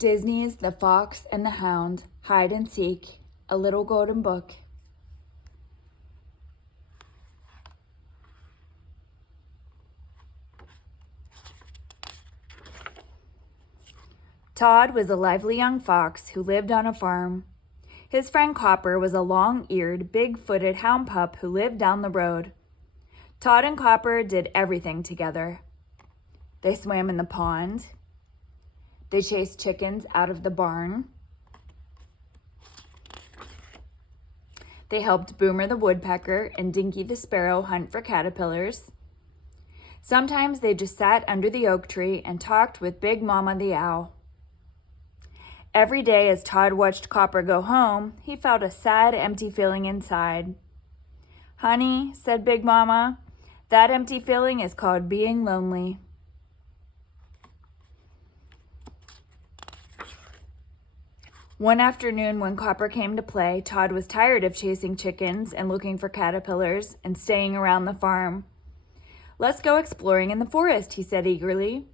Disney's The Fox and the Hound, Hide and Seek, A Little Golden Book. Todd was a lively young fox who lived on a farm. His friend Copper was a long-eared, big-footed hound pup who lived down the road. Todd and Copper did everything together. They swam in the pond. They chased chickens out of the barn. They helped Boomer the woodpecker and Dinky the sparrow hunt for caterpillars. Sometimes they just sat under the oak tree and talked with Big Mama the owl. Every day as Todd watched Copper go home, he felt a sad, empty feeling inside. "Honey," said Big Mama, "that empty feeling is called being lonely." One afternoon when Copper came to play, Todd was tired of chasing chickens and looking for caterpillars and staying around the farm. "Let's go exploring in the forest," he said eagerly.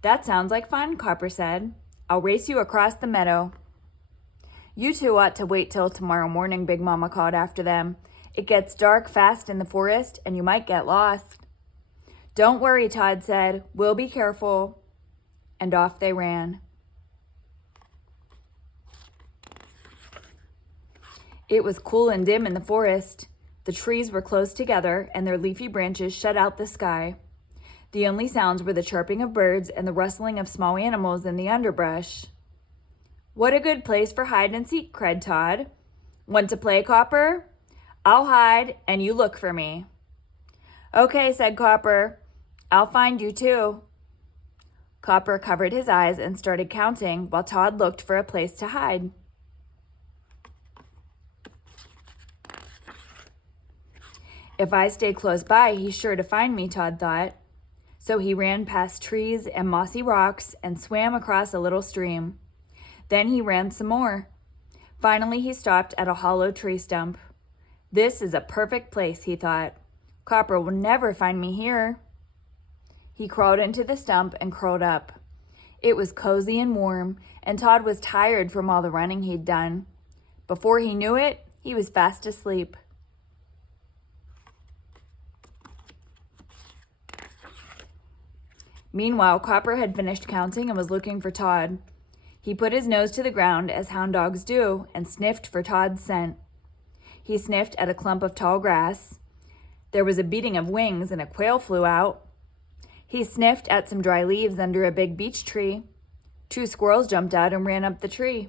"That sounds like fun," Copper said. "I'll race you across the meadow." "You two ought to wait till tomorrow morning," Big Mama called after them. "It gets dark fast in the forest and you might get lost." "Don't worry," Todd said. "We'll be careful." And off they ran. It was cool and dim in the forest. The trees were close together and their leafy branches shut out the sky. The only sounds were the chirping of birds and the rustling of small animals in the underbrush. "What a good place for hide and seek," cried Todd. "Want to play, Copper? I'll hide and you look for me." "Okay," said Copper. "I'll find you too." Copper covered his eyes and started counting while Todd looked for a place to hide. "If I stay close by, he's sure to find me," Todd thought. So he ran past trees and mossy rocks and swam across a little stream. Then he ran some more. Finally, he stopped at a hollow tree stump. "This is a perfect place," he thought. "Copper will never find me here." He crawled into the stump and curled up. It was cozy and warm, and Todd was tired from all the running he'd done. Before he knew it, he was fast asleep. Meanwhile, Copper had finished counting and was looking for Todd. He put his nose to the ground, as hound dogs do, and sniffed for Todd's scent. He sniffed at a clump of tall grass. There was a beating of wings and a quail flew out. He sniffed at some dry leaves under a big beech tree. 2 squirrels jumped out and ran up the tree.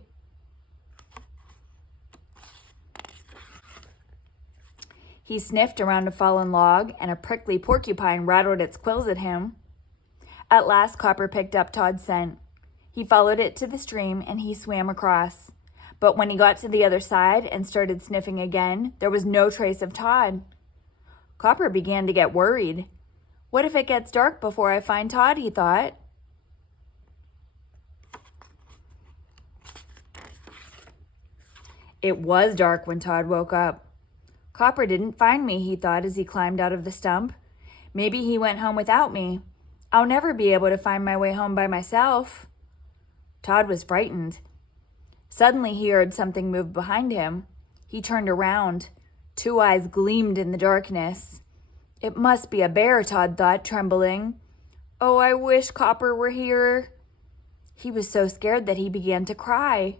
He sniffed around a fallen log and a prickly porcupine rattled its quills at him. At last, Copper picked up Todd's scent. He followed it to the stream and he swam across. But when he got to the other side and started sniffing again, there was no trace of Todd. Copper began to get worried. "What if it gets dark before I find Todd?" he thought. It was dark when Todd woke up. "Copper didn't find me," he thought as he climbed out of the stump. "Maybe he went home without me. I'll never be able to find my way home by myself." Todd was frightened. Suddenly he heard something move behind him. He turned around. 2 eyes gleamed in the darkness. "It must be a bear," Todd thought, trembling. "Oh, I wish Copper were here." He was so scared that he began to cry.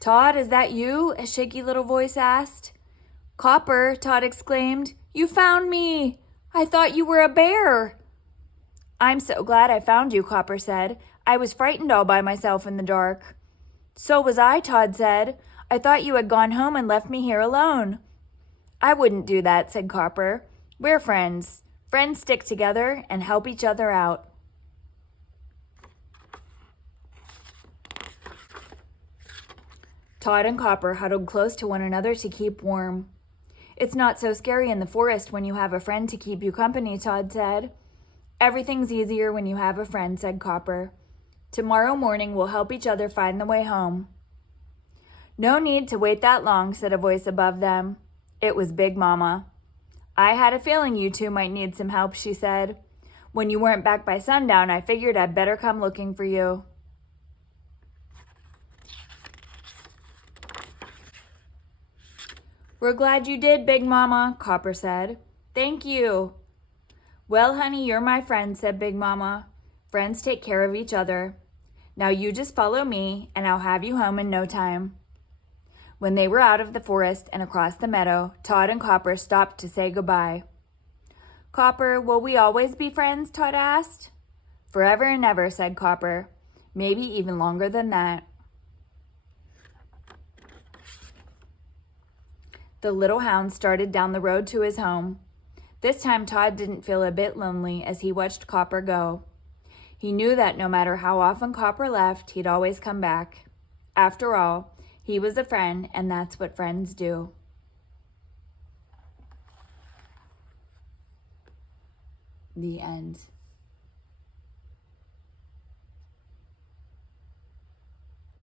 "Todd, is that you?" a shaky little voice asked. "Copper," Todd exclaimed, "you found me! I thought you were a bear." "I'm so glad I found you," Copper said. "I was frightened all by myself in the dark." "So was I," Todd said. "I thought you had gone home and left me here alone." "I wouldn't do that," said Copper. "We're friends. Friends stick together and help each other out." Todd and Copper huddled close to one another to keep warm. "It's not so scary in the forest when you have a friend to keep you company," Todd said. "Everything's easier when you have a friend," said Copper. "Tomorrow morning we'll help each other find the way home." "No need to wait that long," said a voice above them. It was Big Mama. "I had a feeling you two might need some help," she said. When you weren't back by sundown, I figured I'd better come looking for you. We're glad you did, Big Mama, Copper said. Thank you. Well, honey, you're my friend, said Big Mama. Friends take care of each other. Now you just follow me, and I'll have you home in no time. When they were out of the forest and across the meadow, Todd and Copper stopped to say goodbye. Copper, will we always be friends? Todd asked. Forever and ever, said Copper. Maybe even longer than that. The little hound started down the road to his home. This time Todd didn't feel a bit lonely as he watched Copper go. He knew that no matter how often Copper left, he'd always come back. After all, he was a friend, and that's what friends do. The end.